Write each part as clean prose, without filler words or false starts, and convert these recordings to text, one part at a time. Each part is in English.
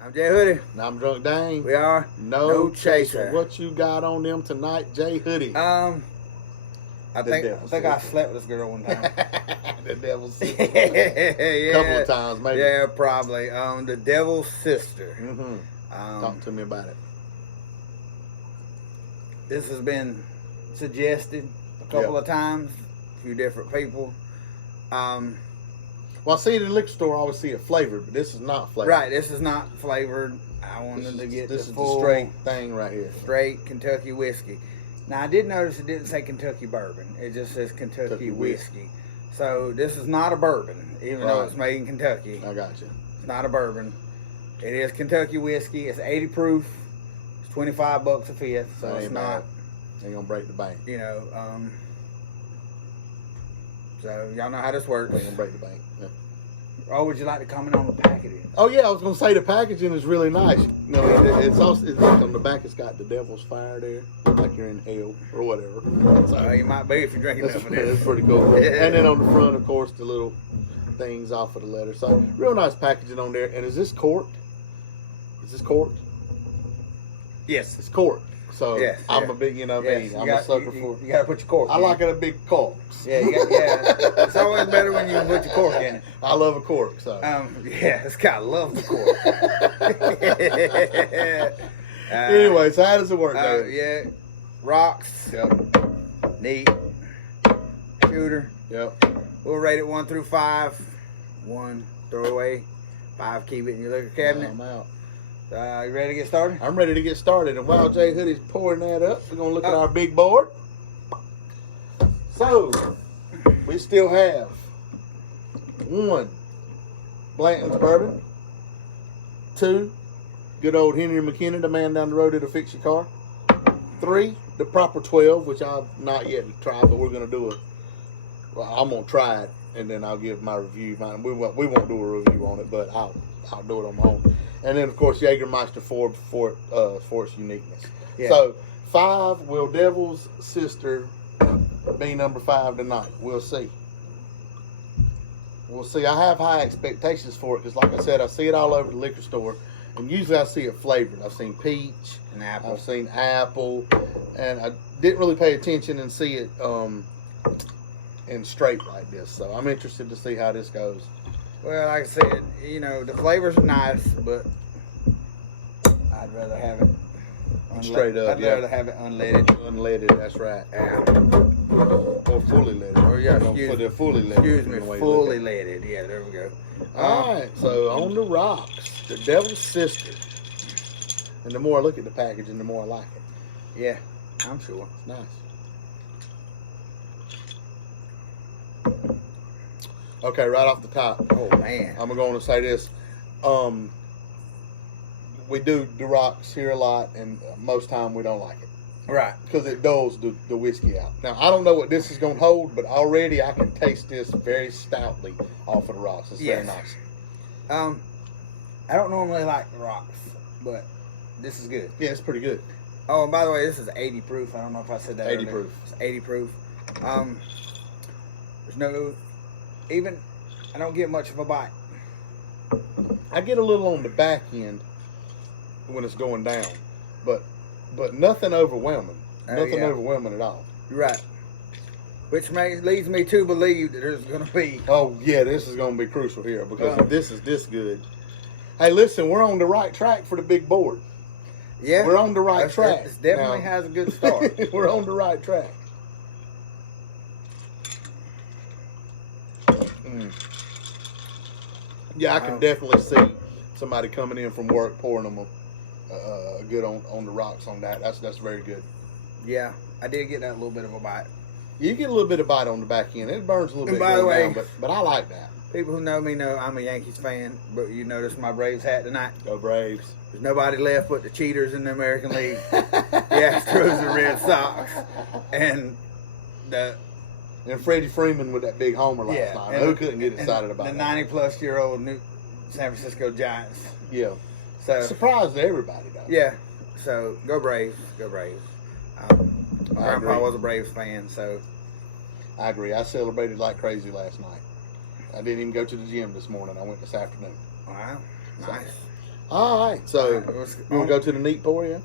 I'm Jay Hoodie. And I'm Drunk Dane. We are No Chaser. What you got on them tonight, Jay Hoodie? I The think devil's I sister. slept with this girl one time. The devil's sister. Yeah. Couple of times, maybe. Yeah, probably. The devil's sister. Mm-hmm. Talk to me about it. This has been suggested a couple of times, a few different people. Well, I see it in the liquor store. I always see it flavored, but this is not flavored. Right, this is not flavored. I wanted to get this the is full the straight thing right here. straight Kentucky whiskey. Now I did notice it didn't say Kentucky bourbon. It just says Kentucky Kentucky whiskey. So this is not a bourbon, even though it's made in Kentucky. I got you. It's not a bourbon. It is Kentucky whiskey. It's 80 proof. It's $25 a fifth. So it's not, ain't gonna break the bank. So y'all know how this works. Ain't gonna break the bank. Yeah. Or would you like to comment on the packaging? Oh yeah, I was gonna say the packaging is really nice. No, it's also on the back. It's got the devil's fire there, like you're in hell or whatever. So You might be if you're drinking enough of this. that's pretty cool. And then on the front, of course, the little things off of the letter. So real nice packaging on there. And is this corked? Is this corked? Yes. It's corked. So Yes, I'm a big, I'm a sucker for. You gotta put your cork. I in like it a big cork. Yeah, it's always better when you put your cork in it. I love a cork. So This guy loves the cork. anyway, so how does it work, David? Yeah, rocks. Yep. Neat. Shooter. Yep. We'll rate it 1 through 5. 1, throw it away. 5, keep it in your liquor cabinet. I'm out. You ready to get started? I'm ready to get started. And while Jay Hoodie's pouring that up, we're going to look at our big board. So, we still have 1, Blanton's Bourbon. 2, good old Henry McKinnon, the man down the road that'll fix your car. 3, the Proper 12, which I've not yet tried, but we're going to do I'm going to try it, and then I'll give my review. We won't do a review on it, but I'll do it on my own. And then, of course, Jägermeister for its uniqueness. Yeah. So, 5, will Devil's Sister be number 5 tonight? We'll see. We'll see. I have high expectations for it because, like I said, I see it all over the liquor store. And usually I see it flavored. I've seen peach. And apple. I've seen apple. And I didn't really pay attention and see it in straight like this. So, I'm interested to see how this goes. Well, like I said, the flavors are nice, but I'd rather have it Straight up, I'd rather have it unleaded. Unleaded, that's right. Yeah. Or fully leaded. Or yeah, They're fully leaded. Excuse me, fully leaded. Yeah, there we go. All right, so on the rocks, the Devil's Sister. And the more I look at the packaging, the more I like it. Yeah, I'm sure. It's nice. Okay, right off the top. Oh man. I'm going to say this. We do the rocks here a lot, and most time we don't like it. Right. Because it dulls the whiskey out. Now, I don't know what this is going to hold, but already I can taste this very stoutly off of the rocks. It's very nice. I don't normally like the rocks, but this is good. Yeah, it's pretty good. Oh, and by the way, this is 80 proof. I don't know if I said that 80 earlier. proof. It's 80 proof. There's no, I don't get much of a bite. I get a little on the back end when it's going down, but nothing overwhelming. Nothing overwhelming at all. Right. Which leads me to believe that there's going to be. Oh yeah, this is going to be crucial here because if this is this good. Hey, listen, we're on the right track for the big board. Yeah, we're on the right track. It definitely has a good start. We're on the right track. Yeah, I can definitely see somebody coming in from work pouring them good on the rocks on that. That's very good. Yeah, I did get that little bit of a bite. You get a little bit of bite on the back end. It burns a little bit. By the way, down, but I like that. People who know me know I'm a Yankees fan, but you notice my Braves hat tonight. Go Braves. There's nobody left but the cheaters in the American League. The Astros and Red Sox. And Freddie Freeman with that big homer last night. Who couldn't get excited about the that? 90-plus-year-old new San Francisco Giants. Yeah. So surprised everybody, though. Yeah. So, go Braves. Go Braves. Grandpa was a Braves fan, so. I agree. I celebrated like crazy last night. I didn't even go to the gym this morning. I went this afternoon. Wow. Nice. All right, so you want to go to the neat pour, yeah?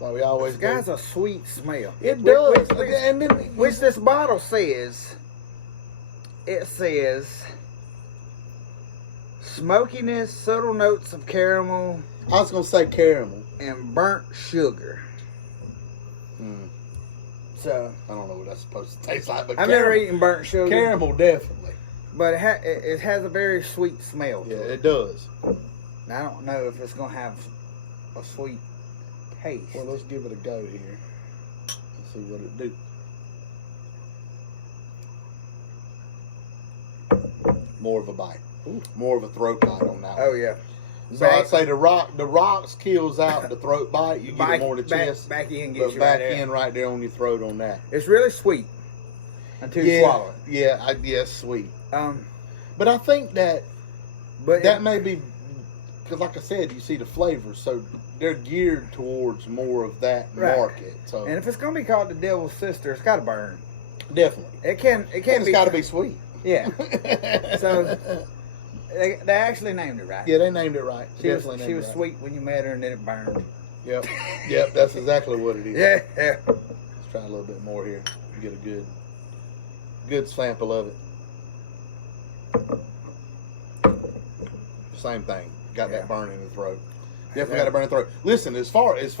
Like we always It's do. got a sweet smell. It does. Which, And then which this bottle says, it says, smokiness, subtle notes of caramel, I was gonna say caramel. and burnt sugar. Mm, So, I don't know what that's supposed to taste like, but I've caramel, never eaten burnt sugar. caramel definitely. But it has a very sweet smell to Yeah, it. it does. And I don't know if it's going to have a sweet taste. Well, let's give it a go here. Let's see what it do. More of a bite. More of a throat bite on that one. Oh, yeah. So I'd say the rocks kills out the throat bite. You get it more in the chest. Back in gets But you back right there. in right there on your throat on that. It's really sweet until you Yeah, swallow it. yeah, sweet. Um, But I think that but that may be, because like I said, you see the flavors, so they're geared towards more of that Right. market. So and if it's going to be called the Devil's Sister, it's got to burn. definitely. It can It's be. got to be sweet. Yeah. So they actually named it right. yeah, they named it right. She was, Definitely she named was it right. sweet when you met her, and then it burned. Yep, yep, that's exactly what it is. Yeah, yeah. Let's try a little bit more here. Get a good sample of it. Same thing. Got Yeah. that burn in the throat. Definitely got a burn in the throat. Listen, as far as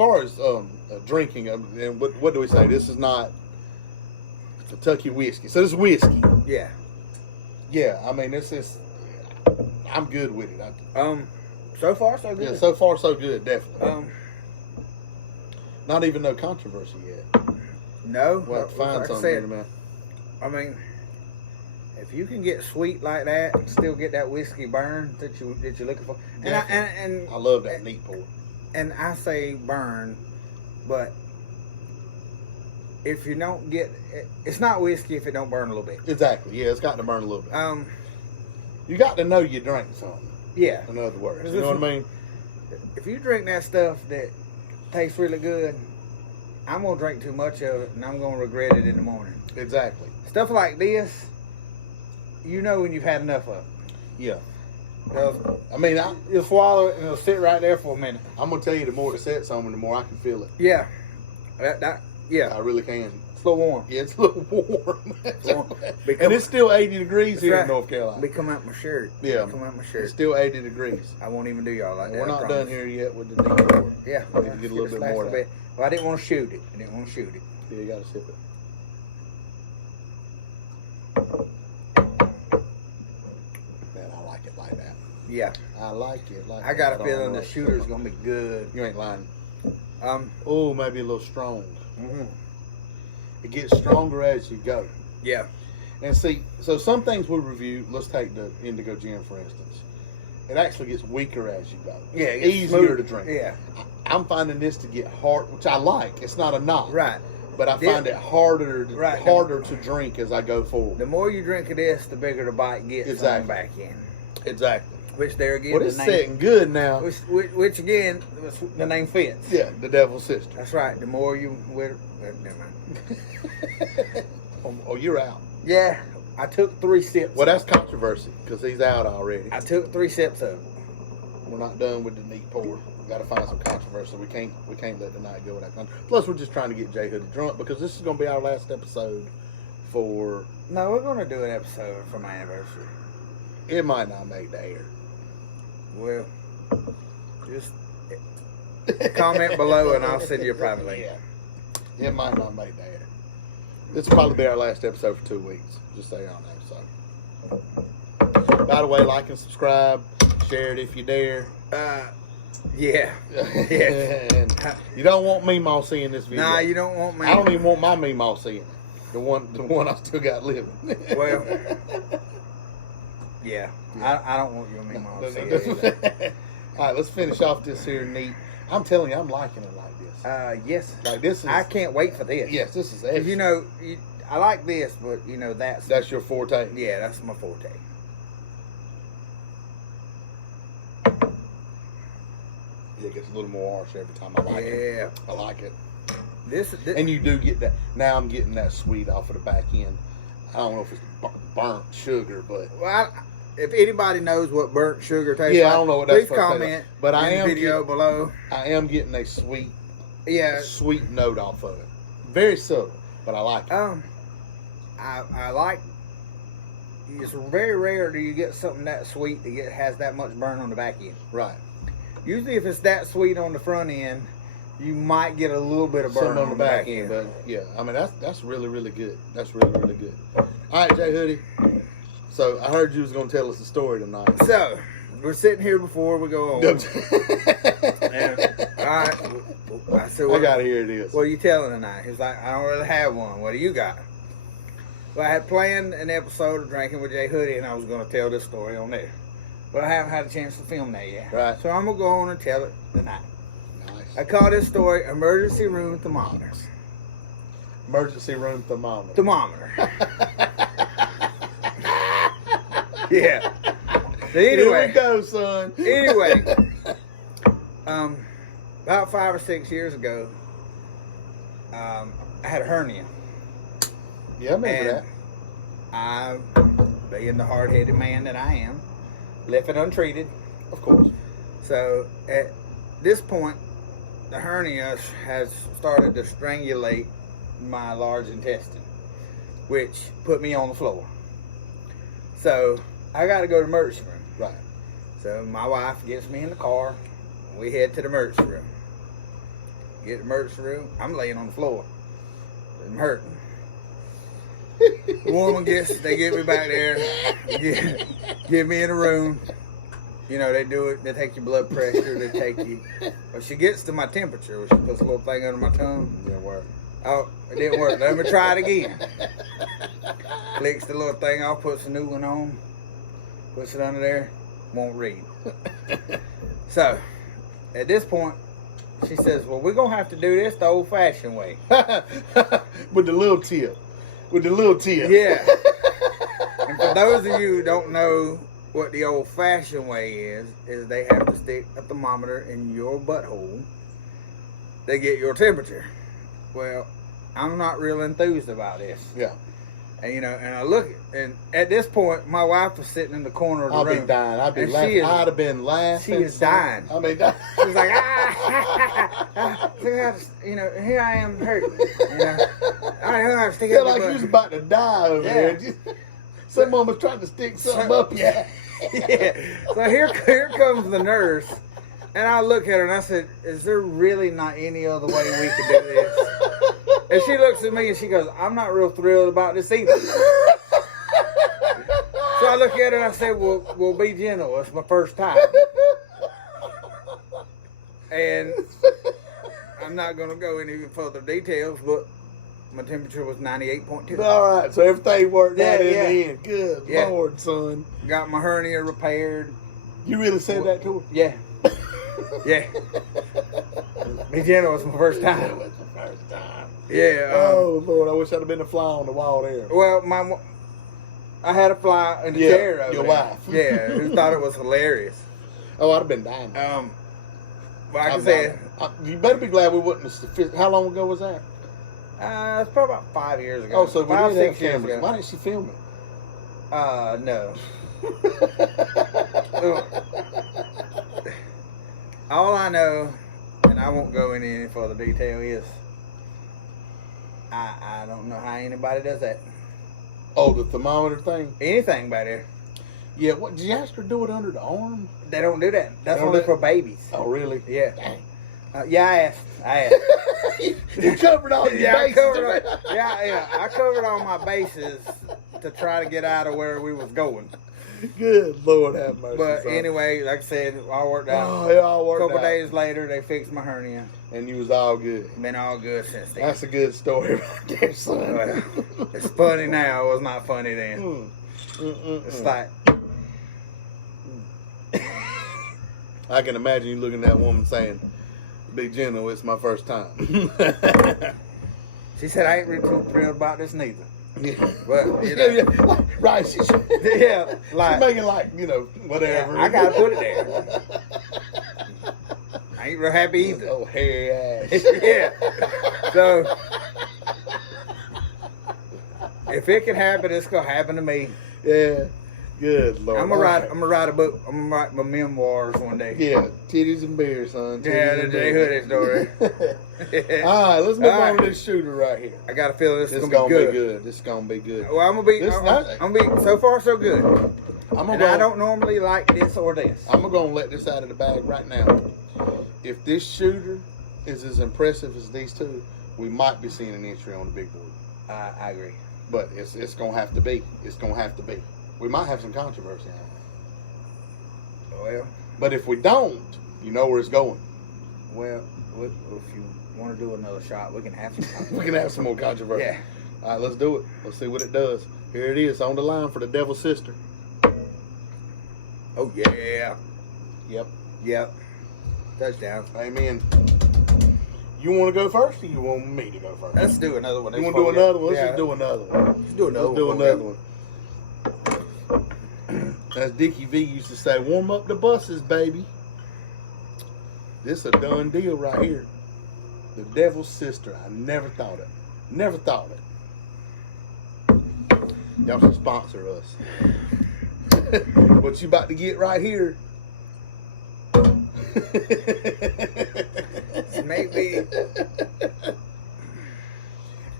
drinking, and what do we say? This is not Kentucky whiskey. So this is whiskey. Yeah. Yeah, I mean this is. I'm good with it. So far so good. Yeah, so far so good. Definitely. Um, Not even no controversy yet. no. We'll have to find like I something said, here in a minute. I mean, if you can get sweet like that and still get that whiskey burn that you're looking for, and I love that neat pour. and I say burn, but if you don't get, it's not whiskey if it don't burn a little bit. Exactly. Yeah, it's got to burn a little bit. Um, You got to know you drank something. yeah. In other words, Is you know this- what I mean? If you drink that stuff that tastes really good, I'm gonna drink too much of it, and I'm gonna regret it in the morning. Exactly. Stuff like this, you know when you've had enough of it. Yeah. 'Cause I mean, you'll swallow it and it'll sit right there for a minute. I'm gonna tell you, the more it sets on me, the more I can feel it. Yeah. Yeah. I really can. It's a little warm. Yeah, it's a little warm. Warm. And it's still 80 degrees That's here right. in North Carolina. Be come out my shirt. Yeah. Come out my It's shirt. still 80 degrees. I won't even do y'all like And that. we're I not promise. done here yet with the neat pour. Yeah. We need to get a little Just bit last more of bit. Well, I didn't want to shoot it. I didn't want to shoot it. Yeah, you gotta sip it. Man, I like it like that. Yeah. I like it like I got that. a don't feeling know the what- shooter's gonna be good. You ain't lying. Oh, Maybe a little strong. mhm. It gets stronger as you go. Yeah. And see, so some things we review, let's take the Indigo Gin for instance. It actually gets weaker as you go. Yeah. it gets Easier smooth. to drink. Yeah. I'm finding this to get hard, which I like. It's not a knock. Right. But I find it harder Right. to drink as I go forward. The more you drink of this, the bigger the bite gets Exactly. back in. Exactly. Which there again, Well, the it's name, setting good now. which again, the name fits. Yeah, the Devil's Sister. That's right. The more you, never mind. Oh, you're out. Yeah, I took 3 sips. Well, that's controversy because he's out already. I took 3 sips of it. We're not done with the neat pour. We got to find some controversy. We can't let the night go without controversy. Plus, we're just trying to get Jay Hoodie drunk because this is going to be our last episode for. No, we're gonna do an episode for my anniversary. It might not make the air. Well, just comment below and I'll send you a private link. Yeah. It might not make the air. This will probably be our last episode for 2 weeks. Just so y'all know. So, by the way, like and subscribe, share it if you dare. Yeah. And you don't want Meemaw seeing this video. Nah, you don't want me. I don't even want my Meemaw seeing it. The one I still got living. Well, yeah. I don't want your mom to see it either. All right, let's finish off this here neat. I'm telling you, I'm liking it like this. Yes. Like this is. I can't wait for this. Yes, this is 'Cause extra. you know, I like this, but you know That's your forte. yeah, that's my forte. Yeah, it gets a little more harsh every time. I like it. Yeah. I like it. This And you do get that. Now I'm getting that sweet off of the back end. I don't know if it's burnt sugar, but well, if anybody knows what burnt sugar tastes Yeah, like, I don't know what that's please supposed to taste comment like. But I in am the video below. I am getting a sweet Yeah. note off of it. Very subtle, but I like it. I like. It's very rare do you get something that sweet that has that much burn on the back end. Right. Usually, if it's that sweet on the front end, you might get a little bit of burn Some on the back end, but yeah, I mean that's really, really good. That's really, really good. All right, Jay Hoodie. So I heard you was gonna tell us a story tonight. So we're sitting here before we go on. And, all right. I said, I gotta hear this. What are you telling tonight? He was like, I don't really have one. What do you got? Well, I had planned an episode of Drinking with Jay Hoodie, and I was going to tell this story on there. But I haven't had a chance to film that yet. Right. So I'm going to go on and tell it tonight. Nice. I call this story Emergency Room Thermometer. Emergency room thermometer. Thermometer. Yeah. So Here anyway. we go, son. Anyway. About 5 or 6 years ago, I had a hernia. Yeah, I remember And I, being the hard-headed man that I am, left it untreated. that. Of course. So at this point, the hernia has started to strangulate my large intestine, which put me on the floor. So I got to go to the emergency room. Right. So my wife gets me in the car. We head to the emergency room. Get to the emergency room. I'm laying on the floor. I'm hurting. The woman they get me back there, get me in a room. You know, they do it, they take your blood pressure, they take you. Well, she gets to my temperature, she puts a little thing under my tongue. It didn't work. Oh, it didn't work. Let me try it again. Clicks the little thing off, puts a new one on, puts it under there, won't read. So, at this point, she says, well, we're going to have to do this the old-fashioned way. With the little tip. With the little tip. Yeah. And for those of you who don't know what the old-fashioned way is they have to stick a thermometer in your butthole to get your temperature. Well, I'm not real enthused about this. Yeah. And, you know, and I look, and at this point, my wife was sitting in the corner of the I'll room. be dying. I'd be And laughing. I'd have been laughing. She is dying. I mean, She's like, you know, here I am hurting. You know, I don't have to stick feel up like your you was butt. about to die over Yeah. there. Someone was trying to stick something up. Yeah. Yeah. So here comes the nurse, and I look at her and I said, "Is there really not any other way we could do this?" And she looks at me and she goes, "I'm not real thrilled about this either." So I look at her and I said, "Well, be gentle. It's my first time, and I'm not going to go any further details, but." My temperature was 98.2. All right, so everything worked out in Yeah. the end. Good Yeah. Lord, son. Got my hernia repaired. You really said that to her? Yeah. Yeah. Be gentle. It's my first That time. was the first time. Yeah. Oh, Lord, I wish I'd have been a fly on the wall there. Well, I had a fly in the Yeah, chair over your there. wife. Yeah, who thought it was hilarious. Oh, I'd have been dying. But like I said, You better be glad we wouldn't have. How long ago was that? it's probably about 5 years ago. Oh, so we 5, did 6 have years cameras. ago. Why didn't she film it? No. All I know, and I won't go into any further detail, is I don't know how anybody does that. Oh, the thermometer thing? Anything by there. Yeah, what, did you ask her to do it under the arm? They don't do that. That's Don't only do- for babies. Oh, really? Yeah. Dang. Yeah, I asked. You covered all your bases. I covered all my bases to try to get out of where we was going. Good Lord have mercy. But son. anyway, like I said, it all worked out. Oh, it all A worked couple out. days later, they fixed my hernia. And you was all good. Been all good since then. That's a good story right there, son. Well, it's funny now. It was not funny then. It's like, I can imagine you looking at that woman saying, "Be gentle, it's my first time." she said, I ain't really too thrilled about this neither. Yeah. But, you know, Right. She's yeah, like, making whatever. I gotta put it there. I ain't real happy either. Oh, hairy ass. Yeah. So, if it can happen, it's gonna happen to me. Yeah. Good Lord. I'm gonna write a book. I'm gonna write my memoirs one day. Yeah, titties and beer, son. Yeah, the J Hoodie story. All right, let's move All on right. to this shooter right here. I got a feeling this is This gonna be good. good. This is gonna be good. Well, I'm gonna be. This- I'm gonna be. So far, so good. I'm And gonna I go. don't normally like this or this. I'm gonna let this out of the bag right now. If this shooter is as impressive as these two, we might be seeing an entry on the big board. I agree. But it's gonna have to be. It's gonna have to be. We might have some controversy on it. Well, But if we don't, you know where it's going. if you want to do another shot, we can have some. We can have some more controversy. Yeah. All right, let's do it. Let's see what it does. Here it is on the line for the Devil's Sister. Oh yeah. Yep. Yep. Touchdown. Amen. You want to go first, or you want me to go first? Let's do another one. You want to do another one? Let's Yeah. just do another one. Let's do another Let's do one. another one. As Dickie V used to say, warm up the buses, baby. This a done deal right here. The Devil's Sister. I never thought it. Never thought it. Y'all should sponsor us. What you about to get right here? Maybe.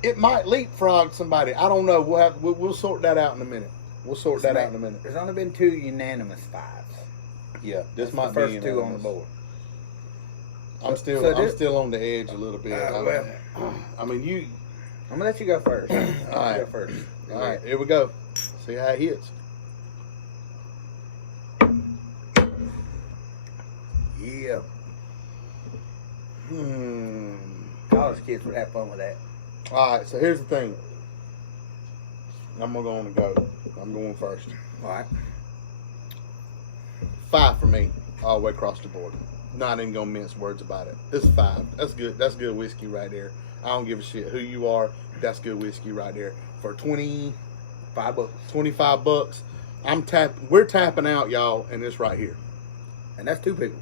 It might leapfrog somebody. I don't know. We'll sort that out in a minute. We'll sort that out in a minute. There's only been 2 unanimous 5s. Yeah, this That's might the first be 2 on the unanimous. board. I'm still So I'm this- still on the edge a little bit. I mean, you. I'm gonna let you go first. All You right. go first. All right, here we go. See how it hits. Yeah. College kids would have fun with that. All right, so here's the thing. I'm going to go. I'm going first. All right. 5 for me, all the way across the board. Not even gonna mince words about it. It's 5. That's good. That's good whiskey right there. I don't give a shit who you are. That's good whiskey right there. For 25 bucks, we're tapping out, y'all, and this right here. And that's 2 people.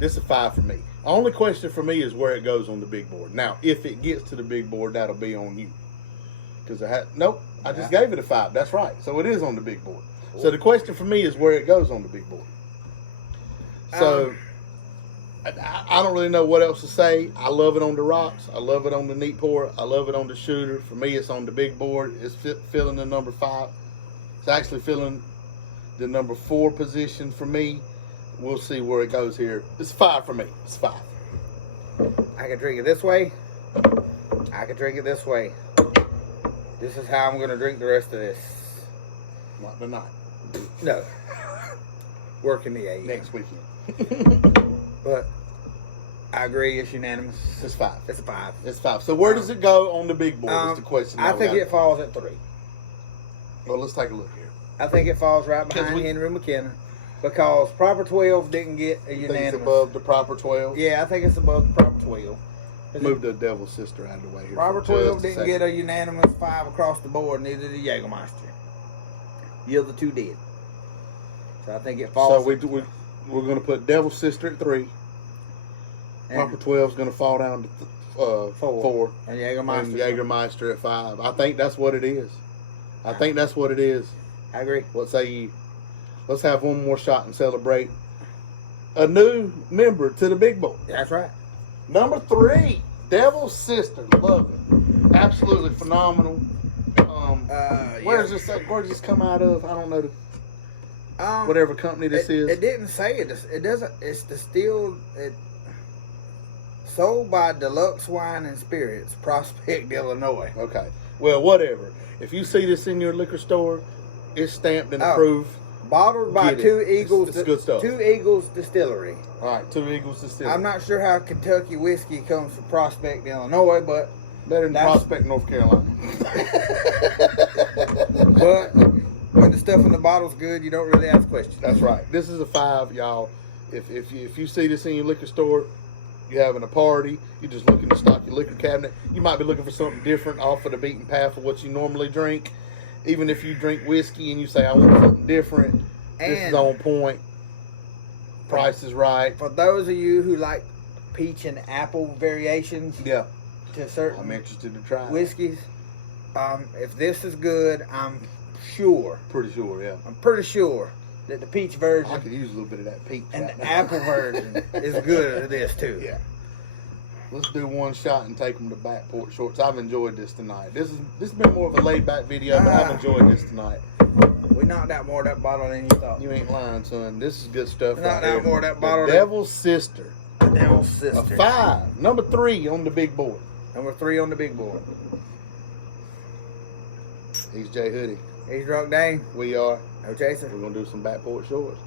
This is a 5 for me. Only question for me is where it goes on the big board. Now, if it gets to the big board, that'll be on you. Because I just gave it a 5. That's right. So it is on the big board. So the question for me is where it goes on the big board. So I don't really know what else to say. I love it on the rocks. I love it on the neat pour. I love it on the shooter. For me, it's on the big board. It's filling the number 5. It's actually filling the number 4 position for me. We'll see where it goes here. It's 5 for me. It's 5. I can drink it this way. I can drink it this way. This is how I'm going to drink the rest of this. Not tonight. No. Working the 8. Next weekend. But I agree, it's unanimous. It's 5. It's a 5. It's 5. So where does it go on the big board? Is the question. I think it falls at 3. Well, let's take a look here. I think it falls right behind Henry McKenna because Proper 12 didn't get a I think unanimous. it's above the proper 12. Yeah, I think it's above the Proper 12. Move the Devil's Sister out of the way here. Proper for 12 just a didn't second. get a unanimous 5 across the board, neither did Jägermeister. The other 2 did. So I think it falls. So we're going to put Devil's Sister at 3. Proper 12 is going to fall down to 4. And And Jägermeister. Jägermeister at 5. I think that's what it is. I think that's what it is. I agree. What say you? Let's have one more shot and celebrate a new member to the big board. That's right. Number 3, Devil's Sister. Love it. Absolutely phenomenal. Where's this come out of? I don't know. Whatever company this is. It didn't say it. It doesn't. It's distilled. Sold by Deluxe Wine and Spirits, Prospect, Illinois. Okay. Well, whatever. If you see this in your liquor store, it's stamped and approved. Bottled by Get it. Two Eagles. It's good stuff. Two Eagles Distillery. All right, Two Eagles Distillery. I'm not sure how Kentucky whiskey comes from Prospect, Illinois, but Better than Prospect, North Carolina. but when the stuff in the bottle's good, you don't really ask questions. That's right. This is a 5, y'all. If you see this in your liquor store, you're having a party, you're just looking to stock your liquor cabinet, you might be looking for something different off of the beaten path of what you normally drink. Even if you drink whiskey and you say, I want something different, this is on point. Price is right. For those of you who like peach and apple variations Yeah. to certain I'm interested to try it. whiskeys, if this is good, I'm sure, Pretty sure, yeah. I'm pretty sure that the peach version I could use a little bit of that peach. and right the now. apple version is good as this too. Yeah. Let's do one shot and take them to back porch shorts. I've enjoyed this tonight. This has been more of a laid back video, but I've enjoyed this tonight. We knocked out more of that bottle than you thought. You ain't lying, son. This is good stuff. Knocked Right out here. more of that The bottle than Devil's Sister. the Devil's A Sister. 5. Number 3 on the big board. Number 3 on the big board. He's Jay Hoodie. He's Drunk Dane. We are. No chaser. We're going to do some back porch shorts.